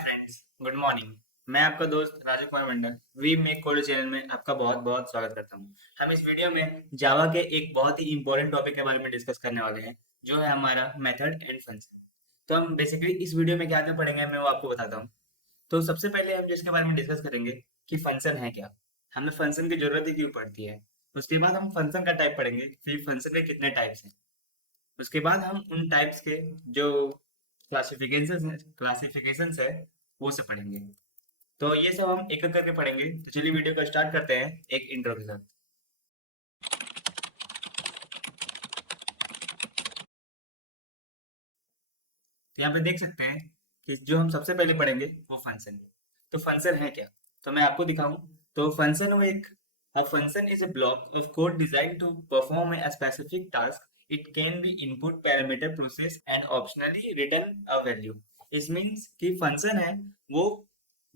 Friends, good morning. मैं आपका दोस्त Raju Kumar Mandal we make code channel में आपका बहुत बहुत स्वागत करता हूँ। हम इस वीडियो में जावा के एक बहुत ही इंपॉर्टेंट टॉपिक के बारे में डिस्कस करने वाले हैं, जो है हमारा मेथड एंड फंक्शन। तो हम बेसिकली इस वीडियो में क्या क्या पढ़ेंगे मैं वो आपको बताता हूँ। तो सबसे पहले हम जिसके बारे में डिस्कस करेंगे कि फंक्शन है क्या, हमें फंक्शन की जरूरत ही क्यों पड़ती है। उसके बाद हम फंक्शन का टाइप पढ़ेंगे, फिर फंक्शन के कितने टाइप्स हैं। उसके बाद हम उन टाइप्स के जो क्लासिफिकेशंस है वो सब पढ़ेंगे। तो ये सब हम एक एक करके पढ़ेंगे। तो चलिए वीडियो को स्टार्ट करते हैं एक इंट्रो के साथ। तो यहाँ पे देख सकते हैं कि जो हम सबसे पहले पढ़ेंगे वो फंक्शन। तो फंक्शन है क्या, तो मैं आपको दिखाऊं। तो फंक्शन वो एक A function is a block of code designed to perform a specific task. It can be input parameter process and optionally return a value. This means कि फंक्शन है वो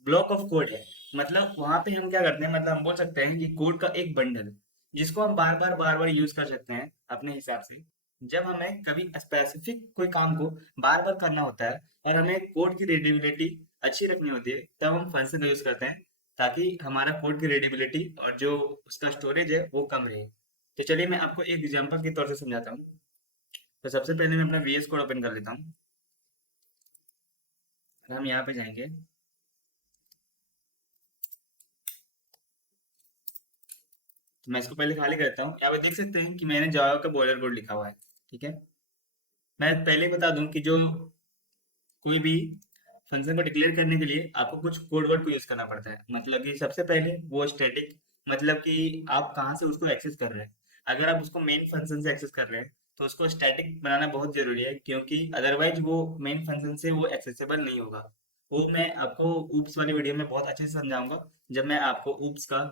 ब्लॉक ऑफ कोड है। मतलब वहां पे हम क्या करते हैं, मतलब हम बोल सकते हैं कि कोड का एक बंडल जिसको हम बार बार यूज कर सकते हैं अपने हिसाब से। जब हमें कभी स्पेसिफिक कोई काम को बार बार करना होता है और हमें कोड की रीडेबिलिटी अच्छी रखनी होती है, तब हम फंक्शन का यूज करते हैं, ताकि हमारा कोड की रीडेबिलिटी और जो उसका स्टोरेज है वो कम रहे। तो चलिए मैं आपको एक एग्जांपल के तौर से समझाता हूँ। तो सबसे पहले मैं अपना वीएस कोड ओपन कर लेता हूँ। हम यहाँ पे जाएंगे। तो मैं इसको पहले खाली करता हूँ। यहाँ पे देख सकते हैं कि मैंने जावा का बॉयलर कोड लिखा हुआ है। ठीक है, मैं पहले ही बता दूं कि जो कोई भी फंक्शन को डिक्लेयर करने के लिए आपको कुछ कोड वर्ड को यूज करना पड़ता है। मतलब कि सबसे पहले वो स्टैटिक, मतलब कि आप कहाँ से उसको एक्सेस कर रहे हैं। अगर आप उसको मेन फंक्शन से एक्सेस कर रहे हैं तो उसको स्टैटिक बनाना बहुत जरूरी है, क्योंकि अदरवाइज वो मेन फंक्शन से वो एक्सेसिबल नहीं होगा। वो मैं आपको ऊप्स वाली वीडियो में बहुत अच्छे से समझाऊंगा, जब मैं आपको ऊप्स का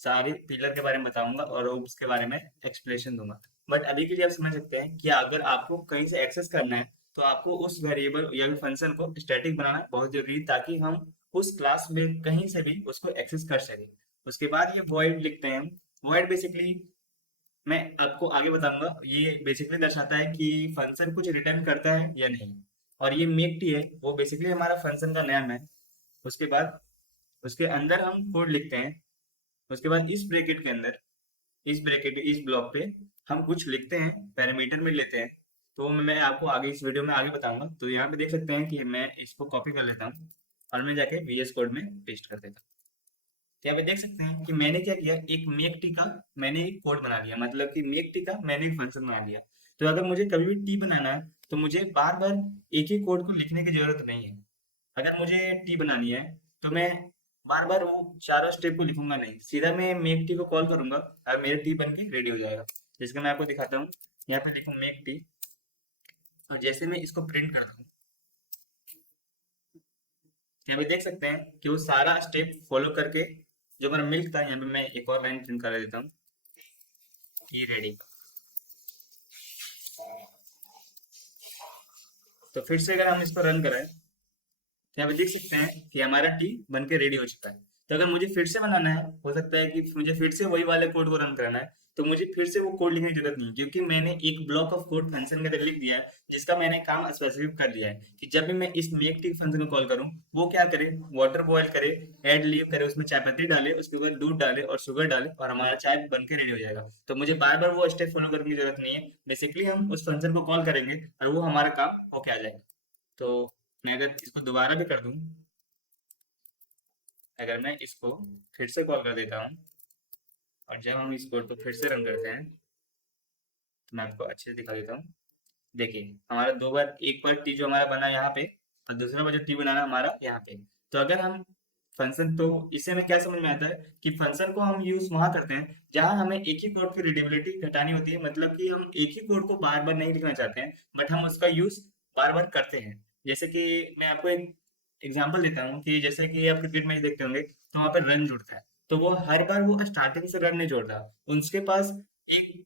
सारे पिलर के बारे में बताऊंगा और ऊप्स के बारे में एक्सप्लेनेशन दूंगा। बट अभी के लिए आप समझ सकते हैं कि अगर आपको कहीं से एक्सेस करना है तो आपको उस वेरिएबल या फिर फंक्शन को स्टैटिक बनाना बहुत जरूरी है, ताकि हम उस क्लास में कहीं से भी उसको एक्सेस कर सकें। उसके बाद ये वॉइड लिखते हैं। वॉइड बेसिकली मैं आपको आगे बताऊंगा, ये बेसिकली दर्शाता है कि फंक्शन कुछ रिटर्न करता है या नहीं। और ये मेक टी है, वो बेसिकली हमारा फंक्शन का नाम है। उसके बाद उसके अंदर हम कोड लिखते हैं। उसके बाद इस ब्रैकेट के अंदर, इस ब्लॉक पे हम कुछ लिखते हैं, पैरामीटर में लेते हैं। तो मैं आपको आगे इस वीडियो में आगे बताऊंगा। तो यहाँ पे देख सकते हैं कि मैं इसको कॉपी कर लेता हूँ और मैं जाके वीएस कोड में पेस्ट कर देता हूँ। तो यहाँ पे देख सकते हैं कि मैंने क्या किया, एक मेक टी का मैंने एक कोड बना लिया। मतलब कि मेक टी का मैंने एक फंक्शन बना लिया। तो अगर मुझे कभी भी टी बनाना है तो मुझे बार बार एक ही कोड को लिखने की जरूरत नहीं है। अगर मुझे टी बनानी है तो मैं बार बार वो चारों स्टेप को लिखूंगा नहीं, सीधा मैं मेक टी को कॉल करूंगा और मेरा टी बन के रेडी हो जाएगा। जिसका मैं आपको दिखाता हूँ। यहाँ पे लिखूँ मेक टी, और जैसे मैं इसको प्रिंट करता हूँ, यहाँ पे देख सकते हैं कि वो सारा स्टेप फॉलो करके जो मेरा मिल्क था, यहाँ पे मैं एक और लाइन प्रिंट कर देता हूँ, टी रेडी। तो फिर से अगर हम इसको रन करें, यहाँ पे देख सकते हैं कि हमारा टी बन के रेडी हो चुका है। तो अगर मुझे फिर से बनाना है, हो सकता है कि मुझे फिर से वही वाले कोड को रन करना है, तो मुझे फिर से वो कोड लिखने की जरूरत नहीं, क्योंकि मैंने एक ब्लॉक ऑफ कोड फंक्शन के अंदर लिख दिया है, जिसका मैंने काम स्पेसिफिक कर दिया है कि जब भी मैं इस मेक टी फंक्शन को कॉल करूँ, वो क्या करे, वाटर बॉयल करे, ऐड लीव करे, उसमें चाय पत्ती डाले, उसके बाद दूध डाले और शुगर डाले, और हमारा चाय बन के रेडी हो जाएगा। तो मुझे बार बार वो स्टेप फॉलो करने की जरूरत नहीं है। बेसिकली हम उस फंक्शन को कॉल करेंगे और वो हमारा काम होके आ जाएगा। तो मैं अगर इसको दोबारा भी कर दूं, अगर मैं इसको फिर से कॉल कर देता हूँ और जब हम इस कोड को फिर से रन करते हैं, तो मैं आपको अच्छे से दिखा देता हूँ। देखिए हमारा दो बार, एक बार टी जो हमारा बना यहाँ पे और दूसरा बार जो टी बनाना हमारा यहाँ पे। तो अगर हम फंक्शन, तो इससे हमें क्या समझ में आता है कि फंक्शन को हम यूज वहां करते हैं जहां हमें एक ही कोड की रीडेबिलिटी घटानी होती है। मतलब कि हम एक ही कोड को बार बार नहीं लिखना चाहते हैं, बट हम उसका यूज बार बार करते हैं। जैसे कि मैं आपको एक एग्जांपल देता हूँ कि जैसे कि आप क्रिकेट मैच देखते होंगे तो वहां पर रन जुड़ता है, तो वो हर बार वो स्टार्टिंग से रन नहीं जोड़ता। उसके पास एक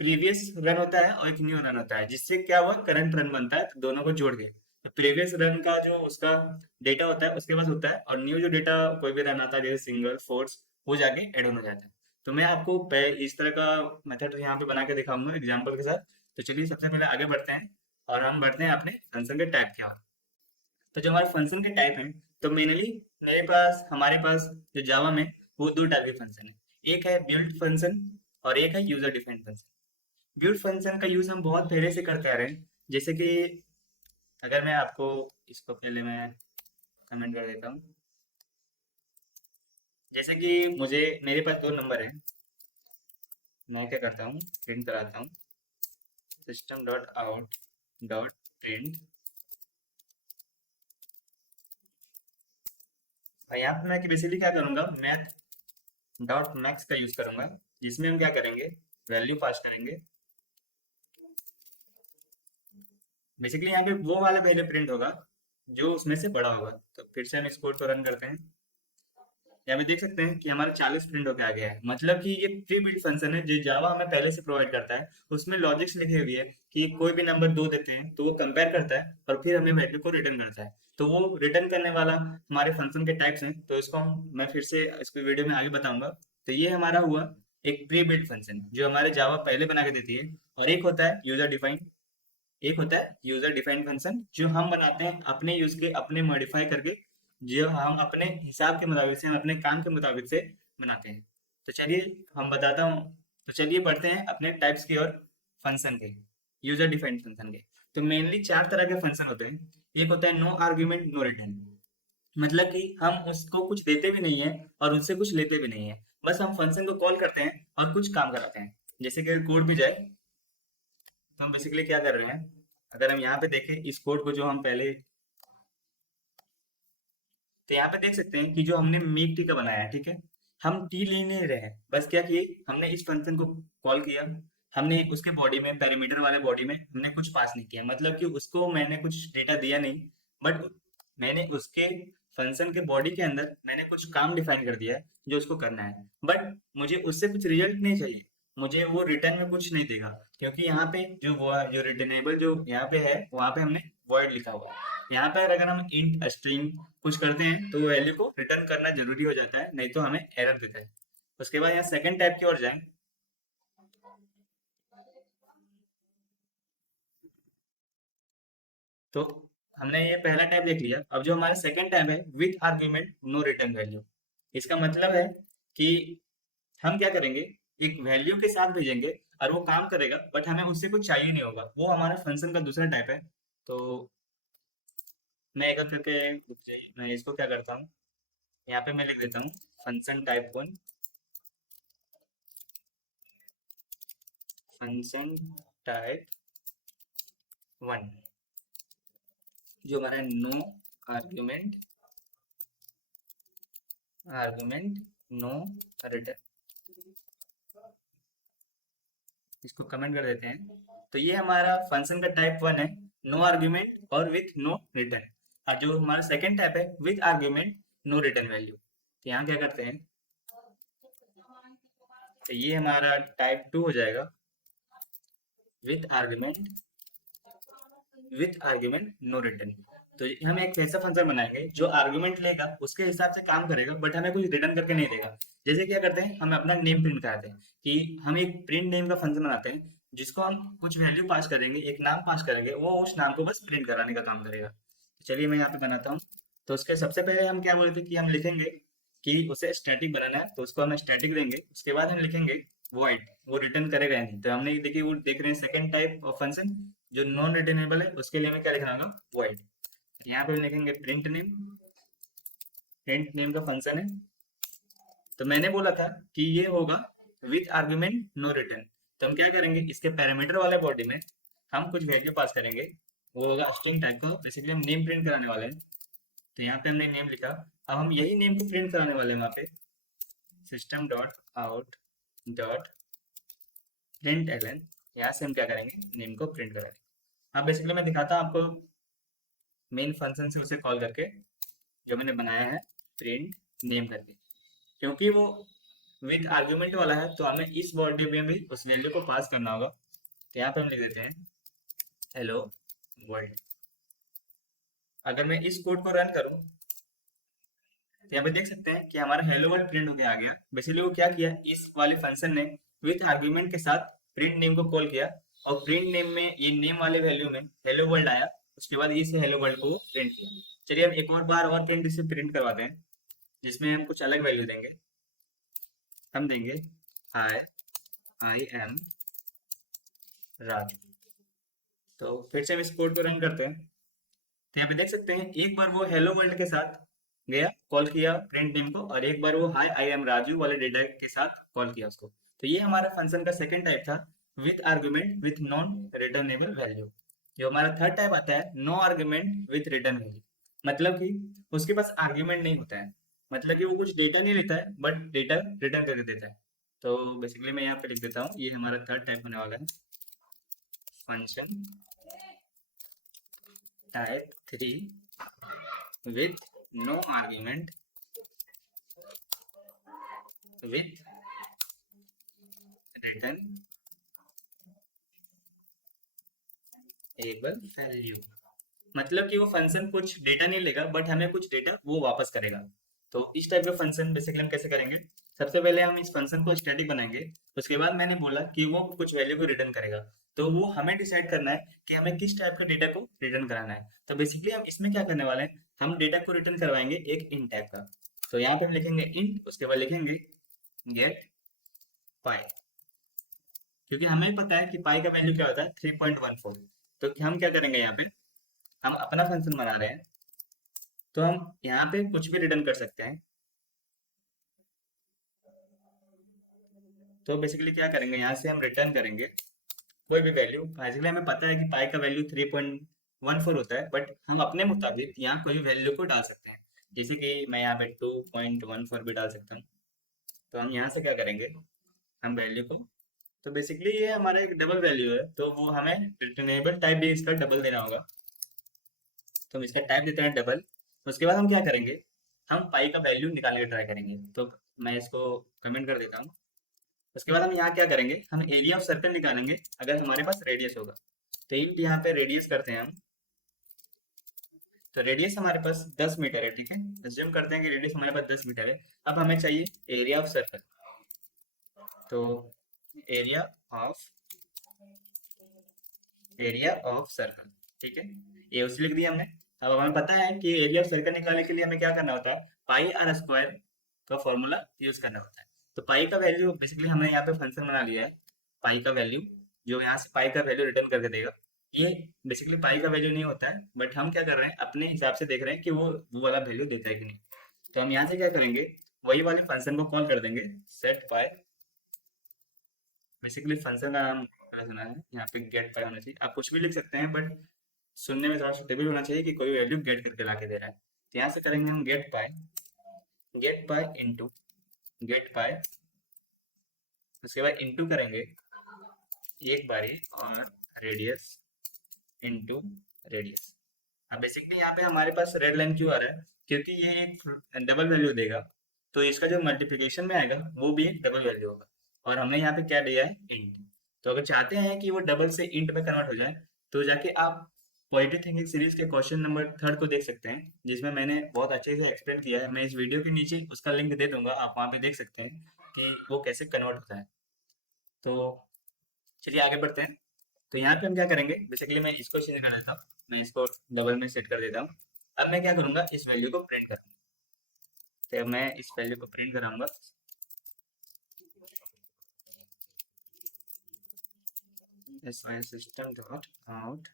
प्रीवियस रन होता है और एक न्यू रन होता है, जिससे क्या हुआ, करंट रन बनता है। तो दोनों को जोड़ के तो प्रीवियस रन का जो उसका डेटा होता है उसके पास होता है, और न्यू जो डेटा कोई भी रन आता है जैसे सिंगल फोर्स, वो जाके ऐड ऑन हो जाता है। तो मैं आपको इस तरह का मेथड यहाँ पे बना के दिखाऊंगा एग्जाम्पल के साथ। तो चलिए सबसे पहले आगे बढ़ते हैं और हम बढ़ते हैं अपने फंक्शन के टाइप की ओर। तो जो हमारे फंक्शन के टाइप हैं, तो मेनली मेरे पास हमारे पास जो जावा में वो दो टाइप के फंक्शन है, एक है बिल्ट फंक्शन और एक है user defined function. Built function का यूज हम बहुत पहले से करते आ रहे हैं। जैसे कि अगर मैं आपको इसको पहले मैं कमेंट कर देता हूँ। जैसे कि मुझे मेरे पास दो नंबर है, मैं क्या करता हूँ प्रिंट कराता हूँ system dot out dot print. और यहाँ पे मैं बेसिकली क्या करूँगा, मैथ डॉट मैक्स का यूज करूंगा, जिसमें हम क्या करेंगे, वैल्यू पास करेंगे। बेसिकली यहाँ पे वो वाला वैल्यू प्रिंट होगा जो उसमें से बड़ा होगा। तो फिर से हम इस कोड को रन करते हैं। यहाँ पे देख सकते हैं कि हमारा 40 प्रिंट होकर आ गया है। मतलब कि ये प्री बिल्ट फंक्शन है जो जावा हमें पहले से प्रोवाइड करता है। उसमें लॉजिक्स लिखे हुए है कि कोई भी नंबर दो देते हैं तो वो कंपेयर करता है और फिर हमें वैल्यू को रिटर्न करता है। तो वो रिटर्न करने वाला हमारे फंक्शन के टाइप्स हैं। तो इसको मैं फिर से इसको वीडियो में आगे बताऊंगा। तो ये हमारा हुआ एक प्री बिल्ट फंक्शन जो हमारे जावा पहले बना के देती है। और एक होता है यूजर डिफाइंड फंक्शन जो हम बनाते हैं अपने यूज के, अपने मॉडिफाई करके, जो हम अपने हिसाब के मुताबिक से, हम अपने काम के मुताबिक से बनाते हैं। तो चलिए हम बताता हूँ। तो चलिए बढ़ते हैं अपने टाइप्स की और फंक्शन के, यूजर डिफाइंड फंक्शन के। तो मेनली चार तरह के फंक्शन होते हैं। एक होता है नो आर्ग्यूमेंट नो रिटर्न। मतलब कि हम उसको कुछ देते भी नहीं है और उससे कुछ लेते भी नहीं है, बस हम फंक्शन को कॉल करते हैं और कुछ काम कराते हैं। जैसे कि कोड भी जाए तो हम बेसिकली क्या कर रहे हैं, अगर हम यहाँ पे देखें इस कोड को जो हम पहले, तो यहाँ पे देख सकते हैं कि जो हमने मेक टी का बनाया है, ठीक है, हम टी ले नहीं रहे हैं। बस क्या किए, हमने इस फंक्शन को कॉल किया, हमने उसके बॉडी में, पैरामीटर वाले बॉडी में हमने कुछ पास नहीं किया, मतलब कि उसको मैंने कुछ डेटा दिया नहीं, बट मैंने उसके फंक्शन के बॉडी के अंदर मैंने कुछ काम डिफाइन कर दिया है जो उसको करना है। बट मुझे उससे कुछ रिजल्ट नहीं चाहिए, मुझे वो रिटर्न में कुछ नहीं देगा, क्योंकि यहाँ पे जो रिटर्नेबल जो यहाँ पे है वहाँ पे हमने वॉइड लिखा हुआ है। यहाँ पर अगर हम इंट स्ट्रिंग कुछ करते हैं तो वैल्यू को रिटर्न करना जरूरी हो जाता है, नहीं तो हमें एरर देता है। उसके बाद यहाँ सेकंड टाइप की ओर जाएं। तो हमने ये पहला टाइप देख लिया। अब जो हमारा सेकंड टाइप है with argument no return value, इसका मतलब है कि हम क्या करेंगे, एक वैल्यू के साथ भेजेंगे और वो काम करेगा, बट हमें उससे कुछ चाहिए नहीं होगा। वो हमारा फंक्शन का दूसरा टाइप है। तो मैं एक एक करके रुक जाइए, मैं इसको क्या करता हूँ, यहाँ पे मैं लिख देता हूँ function type one, function type one, जो हमारा no argument, argument no return, इसको कमेंट कर देते हैं। तो ये हमारा फंक्शन का टाइप वन है, नो आर्ग्यूमेंट और विथ नो रिटर्न। और जो हमारा सेकंड टाइप है with argument no return value, तो यहाँ क्या करते हैं, तो ये हमारा टाइप टू हो जाएगा with argument, with argument no return. तो हम एक ऐसा फंक्शन बनाएंगे जो आर्ग्यूमेंट लेगा, उसके हिसाब से काम करेगा, बट हमें कुछ रिटर्न करके नहीं देगा। जैसे क्या करते हैं, हम अपना नेम प्रिंट कराते हैं कि हम एक प्रिंट नेम का फंक्शन बनाते हैं जिसको हम कुछ वैल्यू पास करेंगे, एक नाम पास करेंगे, वो उस नाम को बस प्रिंट कराने का काम करेगा। तो चलिए मैं यहाँ पे बनाता हूँ। तो उसके सबसे पहले हम क्या बोलते हैं कि हम लिखेंगे कि उसे स्टैटिक बनाना है, तो उसको हम स्टैटिक देंगे। उसके बाद हम लिखेंगे वॉइड, वो रिटर्न करेगा या नहीं। तो हमने देखिए वो देख रहे हैं सेकंड टाइप ऑफ फंक्शन जो नॉन रिटर्नेबल है, उसके लिए हमें क्या लिखना होगा, वॉइड। यहाँ पे लिखेंगे प्रिंट नेम, प्रिंट नेम का फंक्शन है। तो मैंने बोला था कि ये होगा विथ आर्ग्यूमेंट नो रिटर्न। तो हम क्या करेंगे, इसके पैरामीटर वाले बॉडी में हम कुछ वैल्यू पास करेंगे, वो होगा स्ट्रिंग टाइप का। बेसिकली हम नेम प्रिंट कराने वाले हैं, तो यहाँ पे हमने नेम लिखा। अब हम यही नेम को प्रिंट कराने वाले हैं वहाँ पे system dot out dot println. यहाँ से हम क्या करेंगे, नेम को प्रिंट करेंगे। हाँ बेसिकली मैं दिखाता हूँ आपको मेन फंक्शन से उसे कॉल करके, जो मैंने बनाया है प्रिंट नेम करके, क्योंकि वो विद आर्ग्यूमेंट वाला है तो हमें इस बॉडी में भी उस वैल्यू को पास करना होगा। तो यहाँ पे हम लिख देते हैं हेलो वर्ल्ड। अगर मैं इस कोड को रन करूँ तो यहाँ पे देख सकते हैं कि हमारा हेलो वर्ल्ड प्रिंट होके आ गया। बेसिकली वो क्या किया, इस वाले फंक्शन ने विथ आर्ग्यूमेंट के साथ प्रिंट नेम को कॉल किया, और प्रिंट नेम में ये नेम वाले वैल्यू में हेलो वर्ल्ड आया। उसके बाद इस हेलो वर्ल्ड को प्रिंट किया। चलिए हम एक और बार और प्रिंट इसे प्रिंट करवाते हैं, जिसमें हम कुछ अलग वैल्यू देंगे। हम देंगे आई आई एम राजू। तो फिर से हम इस कोड को रन करते हैं। तो यहाँ पे देख सकते हैं एक बार वो हेलो वर्ल्ड के साथ गया, कॉल किया प्रिंट नेम को, और एक बार वो हाई आई एम राजू वाले डेटा के साथ कॉल किया उसको। तो ये हमारा फंक्शन का सेकंड टाइप था, with argument with non returnable value. जो हमारा थर्ड टाइप आता है, no argument with return value. मतलब कि उसके पास आर्ग्यूमेंट नहीं होता है, मतलब कि वो कुछ डेटा नहीं लेता है बट डेटा रिटर्न करके देता है। तो बेसिकली मैं यहाँ पे लिख देता हूँ, ये हमारा थर्ड टाइप होने वाला है, function type 3 with no argument with return able value। मतलब कि वो फंक्शन कुछ डेटा नहीं लेगा बट हमें कुछ डेटा वो वापस करेगा। तो इस टाइप का फंक्शन बेसिकली हम कैसे करेंगे, सबसे पहले हम इस फंक्शन को स्टैटिक बनाएंगे। उसके बाद मैंने बोला कि वो कुछ वैल्यू को रिटर्न करेगा। तो वो हमें डिसाइड करना है कि हमें किस टाइप का डेटा को रिटर्न कराना है। तो बेसिकली हम इसमें क्या करने वाले हैं, हम डेटा को रिटर्न करवाएंगे एक इंट टाइप का। तो यहाँ पे हम लिखेंगे इंट, उसके बाद लिखेंगे गेट पाई, क्योंकि हमें पता है कि पाई का वैल्यू क्या होता है 3.14। तो हम क्या करेंगे, यहाँ पे हम अपना फंक्शन बना रहे हैं, तो हम यहाँ पे कुछ भी रिटर्न कर सकते हैं। तो बेसिकली क्या करेंगे, यहाँ से हम रिटर्न करेंगे कोई भी वैल्यू। बेसिकली हमें पता है कि पाई का वैल्यू 3.14 होता है, बट हम अपने मुताबिक यहाँ कोई भी वैल्यू को डाल सकते हैं। जैसे कि मैं यहाँ पे 2.14 भी डाल सकता हूँ। तो हम यहाँ से क्या करेंगे, हम वैल्यू को, तो बेसिकली ये हमारा एक डबल वैल्यू है, तो वो हमें रिटर्नेबल टाइप भी इसका डबल देना होगा। तो हम इसका टाइप देते हैं डबल। उसके बाद हम क्या करेंगे, हम पाई का वैल्यू निकालने का ट्राई करेंगे। तो मैं इसको कमेंट कर देता हूँ। उसके बाद हम यहाँ क्या करेंगे, हम एरिया ऑफ सर्कल निकालेंगे अगर हमारे पास रेडियस होगा। तो इंट यहाँ पे रेडियस करते हैं हम। तो रेडियस हमारे पास 10 मीटर है, ठीक है। अज्यूम करते हैं कि रेडियस हमारे पास 10 मीटर है। अब हमें चाहिए एरिया ऑफ सर्कल। तो एरिया ऑफ सर्कल, ठीक है, ये उसी लिख दिया हमने। अब हमें पता है कि एरिया ऑफ सर्कल निकालने के लिए हमें क्या करना होता है, पाई आर स्क्वायर का फॉर्मूला यूज करना होता है। तो पाई का वैल्यू बेसिकली हमने यहाँ पे फंक्शन बना लिया है, पाई का वैल्यू, जो यहाँ से पाई का वैल्यू रिटर्न करके देगा। ये बेसिकली पाई का वैल्यू नहीं होता है, बट हम क्या कर रहे हैं, अपने हिसाब से देख रहे हैं कि वो वाला वैल्यू देता है कि नहीं। तो हम यहाँ से क्या करेंगे, वही वाले फंक्शन को कॉल कर देंगे, सेट पाई। बेसिकली फंक्शन का नाम मैंने सुना है यहाँ पे गेट पाई होना चाहिए, आप कुछ भी लिख सकते हैं, बट सुनने में थोड़ा स्टेबल होना चाहिए कि कोई वैल्यू गेट करके लाके दे रहा है। तो यहाँ से करेंगे हम गेट पाई इंटू गेट पाई। उसके बाद इंटू करेंगे एक बारी और रेडियस इंटू रेडियस। अब बेसिकली यहाँ पे हमारे पास रेड लाइन क्यों आ रहा है, क्योंकि ये एक डबल वैल्यू देगा, तो इसका जो मल्टीप्लिकेशन में आएगा वो भी एक डबल वैल्यू होगा। और हमने यहाँ पे क्या दिया है, इंट। तो अगर चाहते हैं कि वो डबल से इंट में कन्वर्ट हो जाए, तो जाके आप पॉजिटिव थिंकिंग सीरीज के क्वेश्चन नंबर 3 को देख सकते हैं, जिसमें मैंने बहुत अच्छे से एक्सप्लेन किया है। मैं इस वीडियो के नीचे उसका लिंक दे दूंगा, आप वहाँ पे देख सकते हैं कि वो कैसे कन्वर्ट होता है। तो चलिए आगे बढ़ते हैं। तो यहाँ पे हम क्या करेंगे, बेसिकली मैं इसको चेंज कर देता हूँ, मैं इसको डबल में सेट कर देता हूँ। अब मैं क्या करूंगा, इस वैल्यू को प्रिंट करूंगा। तो मैं इस वैल्यू को प्रिंट कराऊंगा, system dot out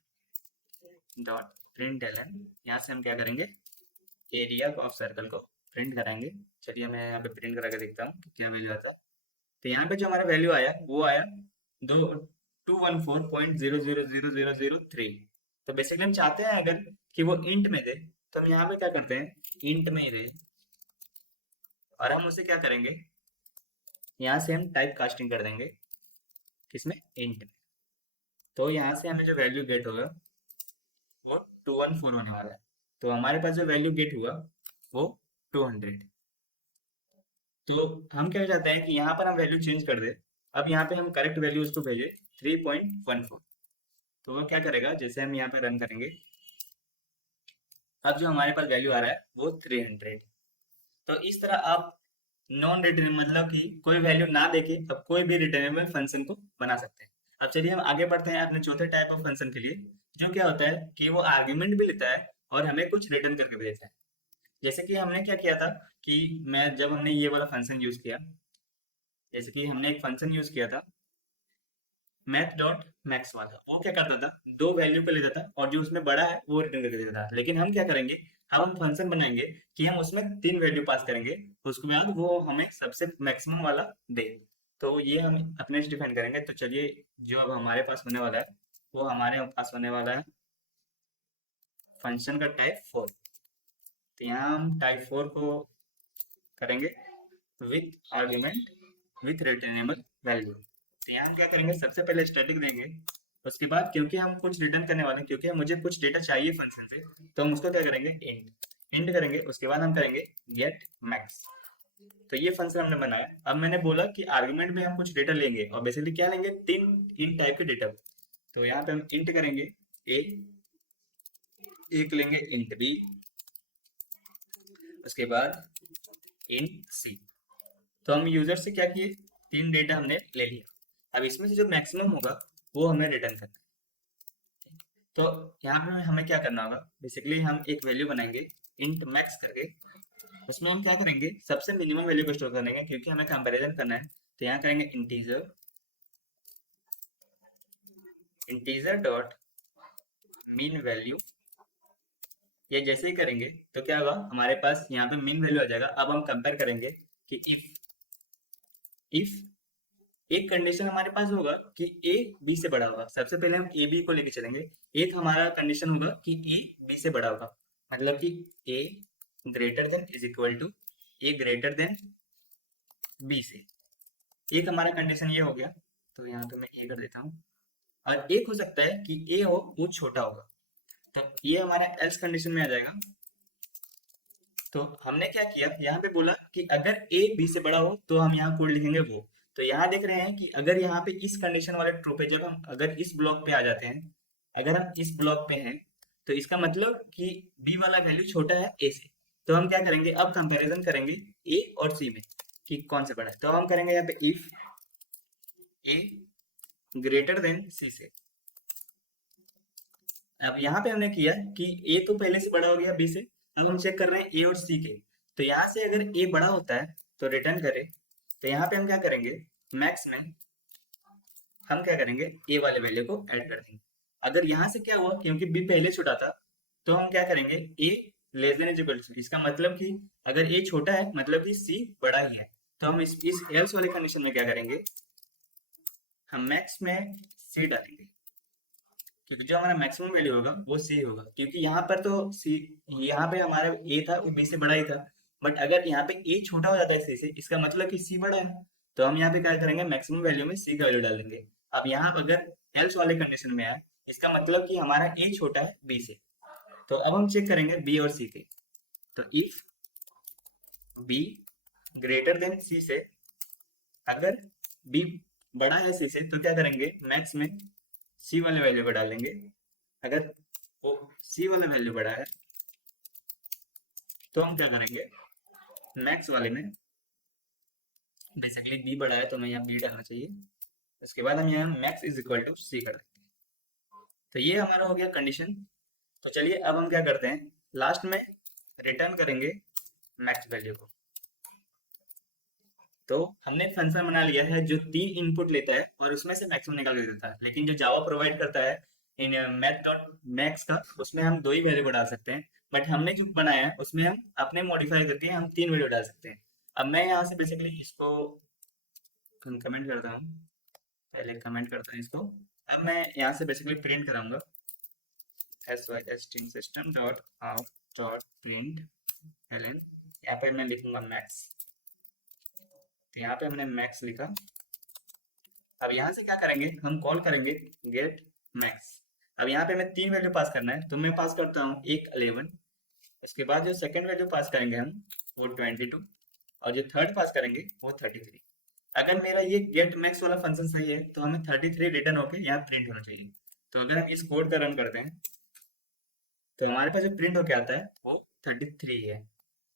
dot println. यहाँ से हम क्या करेंगे, एरिया ऑफ सर्कल को प्रिंट कराएंगे। चलिए मैं यहाँ पे प्रिंट करा के देखता हूँ कि क्या वैल्यू आता है। तो यहाँ पे जो हमारा वैल्यू आया वो आया दो 214.000003। तो बेसिकली हम चाहते हैं अगर कि वो इंट में दे, तो हम यहाँ पे क्या करते हैं, इंट में ही दे, और हम उसे क्या करेंगे, यहाँ से हम टाइप कास्टिंग कर देंगे, किसमें, इंट में। तो यहाँ से हमें जो वैल्यू गेट होगा वो 214 होने वाला है। तो हमारे पास जो वैल्यू गेट हुआ वो 200। तो हम क्या चाहते हैं कि यहाँ पर हम वैल्यू चेंज कर दे। अब यहाँ पे हम करेक्ट वैल्यू उसको भेजे 3.14। तो वो क्या करेगा, जैसे हम यहाँ पे रन करेंगे, अब जो हमारे पास वैल्यू आ रहा है वो 300। तो इस तरह आप नॉन रिटर्न, मतलब कि कोई वैल्यू ना देके अब कोई भी रिटर्नेबल फंक्शन को बना सकते हैं। अब चलिए हम आगे बढ़ते हैं अपने चौथे टाइप ऑफ फंक्शन के लिए, जो क्या होता है कि वो आर्ग्यूमेंट भी लेता है और हमें कुछ रिटर्न करके भेजना है। जैसे कि हमने क्या किया था कि मैं जब हमने ये वाला फंक्शन यूज किया, जैसे कि हमने एक फंक्शन यूज किया था मैथ डॉट मैक्स वाला, वो क्या करता था, दो वैल्यू को लेता था और जो उसमें बड़ा है वो रिटर्न करके देता था। लेकिन हम क्या करेंगे, हम फंक्शन बनाएंगे कि हम उसमें तीन वैल्यू पास करेंगे, उसके बाद वो हमें सबसे मैक्सिमम वाला दे। तो ये हम अपने से डिफाइन करेंगे। तो चलिए, जो अब हमारे पास होने वाला है वो हमारे पास होने वाला है फंक्शन का टाइप 4। तो यहाँ हम टाइप 4 को करेंगे with argument with returnable value. तो यहाँ हम क्या करेंगे, सबसे पहले स्टैटिक देंगे। उसके बाद क्योंकि हम कुछ रिटर्न करने वाले हैं, क्योंकि मुझे कुछ डेटा चाहिए फंक्शन से, तो हम उसको क्या करेंगे, इंट करेंगे। उसके बाद हम करेंगे गेट मैक्स। तो ये फंक्शन हमने बनाया। अब मैंने बोला कि आर्गुमेंट में हम कुछ डेटा लेंगे, और बेसिकली क्या लेंगे, तीन इन टाइप के डेटा। तो यहाँ पे हम इंट करेंगे ए, एक लेंगे इंट बी, उसके बाद इंट सी। तो हम यूजर से क्या किए, तीन डेटा हमने ले लिया। अब इसमें से जो मैक्सिमम होगा वो हमें रिटर्न करना है। तो यहाँ पे हमें क्या करना होगा, बेसिकली हम एक वैल्यू बनाएंगे इंट मैक्स करके। उसमें हम क्या करेंगे, सबसे मिनिमम वैल्यू को स्टोर करेंगे क्योंकि हमें कंपैरिजन करना है। तो यहाँ करेंगे integer, integer dot mean value. ये जैसे ही करेंगे तो क्या होगा, हमारे पास यहाँ पे मीन वैल्यू आ जाएगा। अब हम कंपेयर करेंगे कि इफ एक कंडीशन हमारे पास होगा कि ए बी से बड़ा होगा। सबसे पहले हम ए बी को लेके चलेंगे। एक हमारा कंडीशन होगा कि ए बी से बड़ा होगा, मतलब कि A greater than is equal to A greater than B से। एक हमारा कंडीशन ये हो गया। तो यहाँ पे मैं ए कर देता हूँ। और एक हो सकता है कि ए हो वो छोटा होगा, तो ये हमारा एल्स कंडीशन में आ जाएगा। तो हमने क्या किया, यहाँ पे बोला कि अगर ए बी से बड़ा हो तो हम यहाँ कोड लिखेंगे वो। तो यहाँ देख रहे हैं कि अगर यहाँ पे इस कंडीशन वाले ट्रू पे, जब हम अगर इस ब्लॉक पे आ जाते हैं, अगर हम इस ब्लॉक पे हैं, तो इसका मतलब कि बी वाला वैल्यू छोटा है ए से। तो हम क्या करेंगे, अब कंपैरिजन करेंगे ए और सी में कि कौन से बड़ा है। तो हम करेंगे यहाँ पे इफ ए ग्रेटर देन सी से। अब यहाँ पे हमने किया कि ए तो पहले से बड़ा हो गया बी से। अब हम चेक कर रहे हैं ए और सी के। तो यहाँ से अगर ए बड़ा होता है तो रिटर्न करे। तो यहाँ पे हम क्या करेंगे, मैक्स में हम क्या करेंगे, ए वाले वैल्यू को ऐड कर देंगे। अगर यहाँ से क्या हुआ, क्योंकि बी पहले छोटा था, तो हम क्या करेंगे, A less than is equal to. इसका मतलब कि अगर ए छोटा है मतलब कि सी बड़ा ही है। तो हम इस एल्स वाले कंडीशन में क्या करेंगे, हम मैक्स में सी डालेंगे, क्योंकि जो हमारा मैक्सिमम वैल्यू होगा वो सी होगा। क्योंकि यहाँ पर तो सी, यहाँ पे हमारा ए था वो बी से बड़ा ही था। बट अगर यहाँ पे ए छोटा हो जाता है सी से, इसका मतलब कि सी बड़ा है। तो हम यहाँ पे क्या करेंगे, मैक्सिमम वैल्यू में सी का वैल्यू डाल देंगे। अब यहाँ पर अगर एल्स वाले कंडीशन में आया, इसका मतलब कि हमारा ए छोटा है बी से। तो अब हम चेक करेंगे बी और सी के। तो इफ बी ग्रेटर देन सी से, अगर बी बड़ा है सी से, तो क्या करेंगे, मैक्स में सी वाले वैल्यू को डालेंगे। अगर वो सी वाला वैल्यू बड़ा है तो हम क्या करेंगे, मैक्स वाले में, बेसिकली बी बड़ा है तो हमें यहाँ बी डालना चाहिए। उसके बाद हम यहाँ मैक्स इज इक्वल टू सी कर देंगे। तो ये हमारा हो गया कंडीशन। तो चलिए अब हम क्या करते हैं, लास्ट में रिटर्न करेंगे मैक्स वैल्यू को। तो हमने एक फंक्शन बना लिया है जो तीन इनपुट लेता है और उसमें से मैक्सिमम निकाल के देता है। लेकिन जो जावा प्रोवाइड करता है इन मैथ डॉट मैक्स का, उसमें हम दो ही वैल्यू को डाल सकते हैं। बट हमने जो बनाया है उसमें हम अपने मॉडिफाई करके हम तीन वैल्यू डाल सकते हैं। अब मैं यहाँ से बेसिकली इसको कमेंट करता हूँ, पहले कमेंट करता हूँ इसको। अब मैं यहाँ से बेसिकली प्रिंट कराऊंगा string system dot out dot print ln। यहाँ पे मैं लिखूंगा मैक्स। तो यहाँ पे हमने मैक्स लिखा। अब यहाँ से क्या करेंगे, हम कॉल करेंगे गेट मैक्स। अब यहाँ पे मैं तीन वैल्यू पास करना है, तो मैं पास करता हूँ एक 11। इसके बाद जो सेकंड वैल्यू पास करेंगे हम वो 22, और जो थर्ड पास करेंगे वो 33। अगर मेरा ये गेट मैक्स वाला फंक्शन सही है तो हमें 33 रिटर्न होके यहाँ प्रिंट होना चाहिए। तो अगर हम इस कोड का रन करते हैं तो हमारे पास जो प्रिंट होके आता है वो 33 है।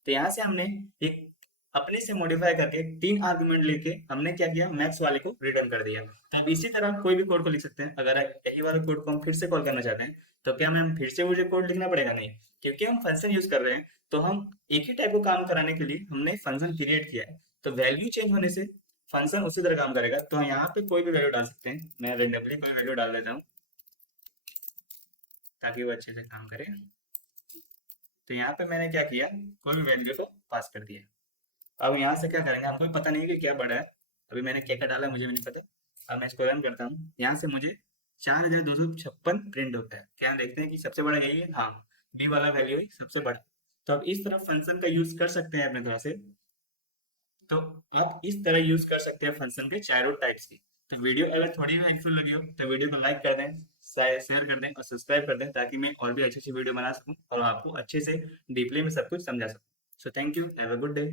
तो यहाँ से हमने एक अपने से मॉडिफाई करके तीन आर्गुमेंट लेके हमने क्या किया, मैक्स वाले को रिटर्न कर दिया। तो अब इसी तरह कोई भी कोड को लिख सकते हैं। अगर यही वाले कोड को हम फिर से कॉल करना चाहते हैं तो क्या मैं फिर से मुझे कोड लिखना पड़ेगा? नहीं, क्योंकि हम फंक्शन यूज कर रहे हैं, तो हम एक ही टाइप को काम कराने के लिए हमने फंक्शन क्रिएट किया है। तो वैल्यू चेंज होने से फंक्शन उसी तरह काम करेगा। तो यहाँ पे कोई भी वैल्यू डाल सकते हैं, मैं रेंडमली कोई वैल्यू डाल देता हूँ ताकि वो अच्छे से काम करे। तो यहाँ पे मैंने क्या किया, कोई भी वैल्यू को पास कर दिया। अब यहाँ से क्या करेंगे, हमको भी पता नहीं है कि क्या बड़ा है। अभी मैंने क्या क्या डाला मुझे भी नहीं पता। अब मैं इसको रन करता हूँ, यहाँ से मुझे 4256 प्रिंट होता है। क्या देखते हैं कि सबसे बड़ा यही है? हाँ, बी वाला वैल्यू है सबसे बड़ा। तो अब इस तरह फंक्शन का यूज कर सकते हैं अपने तरह से। तो आप इस तरह यूज कर सकते हैं फंक्शन के चारों टाइप्स की। तो वीडियो अगर थोड़ी भी हेल्पफुल लगी हो तो वीडियो को लाइक कर दें, शेयर कर दें और सब्सक्राइब कर दें, ताकि मैं और भी अच्छी अच्छी वीडियो बना सकूं और आपको अच्छे से डीपली में सब कुछ समझा सकूं। So thank you, have a good day.